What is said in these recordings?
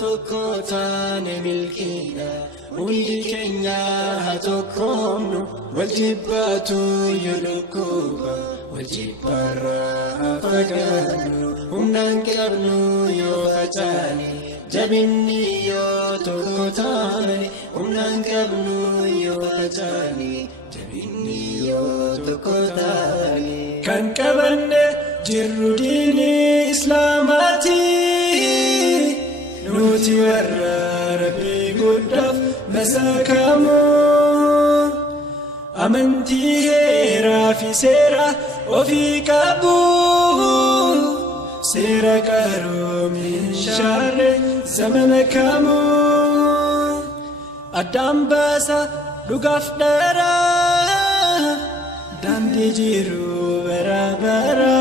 tokko taane milkiidha hundi keenya haa tokkoomnu wal jibbaatu yoo dhukkuba wal jibbarraa haa fagaannu humnaan qabnu yoo facaane jabinni yoo tokko taane humnaan qabnu yoo facaane jabinni yoo tokko taane kan qabanne jirru diini islaamaati nuti warra rabbii guddaaf masakamu amantii heeraa fi seera ofii qabu seera qaroomin shaarre zamana kamu addaan baasa dhugaaf dharaa daandii jiru bara bara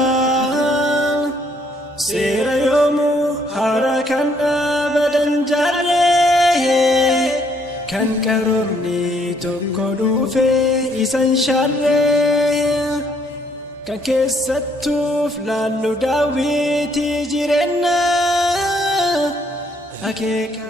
seera yoomuu haaraa kan abadan jaarree kan qaroomni tokko dhufe isan shaarree kan keessattuuf laallu daawwitii jireenya akeeka